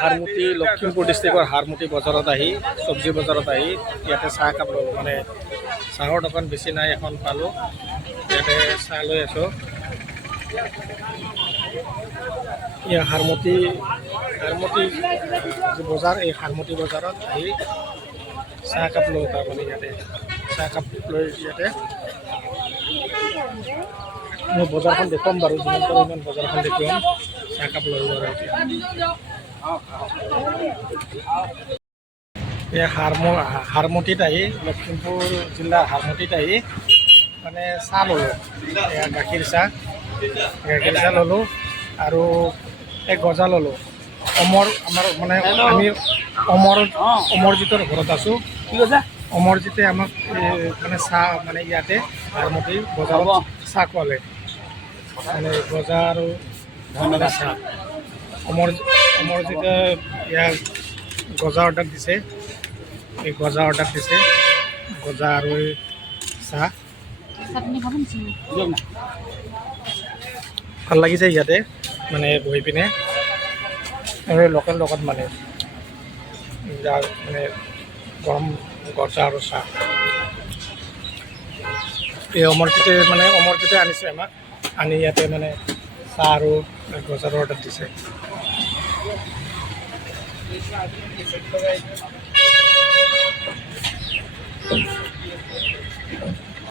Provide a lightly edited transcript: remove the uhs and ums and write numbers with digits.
হাৰমতি লখিমপুৰ ডিষ্ট্ৰিক্টৰ হাৰমতি বজাৰত আহি চব্জি বজাৰত আহি ইয়াতে চাহ একাপ ল'লোঁ মানে চাহৰ দোকান বেছি নাই এখন পালোঁ ইয়াতে চাহ লৈ আছোঁ হাৰমতি বজাৰ এই হাৰমতি বজাৰত আহি চাহ একাপ লওঁ তাৰমানে ইয়াতে চাহ একাপ লৈ ইয়াতে মই বজাৰখন দেখুৱাম বাৰু যিমান পাৰোঁ ইমান বজাৰখন দেখুৱাম চাহ একাপ লৈ বাৰু এতিয়া এই হাৰমতিত আহি লখিমপুৰ জিলাৰ হাৰমতিত আহি মানে চাহ ল'লোঁ গাখীৰ চাহ ল'লোঁ আৰু এক গজা ল'লোঁ আমাৰ মানে আমি অমৰজিতৰ ঘৰত আছোঁ অমৰজিতে আমাক মানে চাহ মানে ইয়াতে হাৰমতি বজাৰত চাহ খোৱালে মানে গজা আৰু চাহ অমৰজিতে ইয়াৰ গজা অৰ্ডাৰ দিছে এই গজা অৰ্ডাৰ দিছে গজা আৰু চাহ ভাল লাগিছে ইয়াতে মানে বহি পিনে লোকেল লগত মানে যাৰ মানে গৰম গজা আৰু চাহ এই অমৰজিতে আনিছে আমাক আনি ইয়াতে মানে চাহ আৰু গজাৰ অৰ্ডাৰ দিছে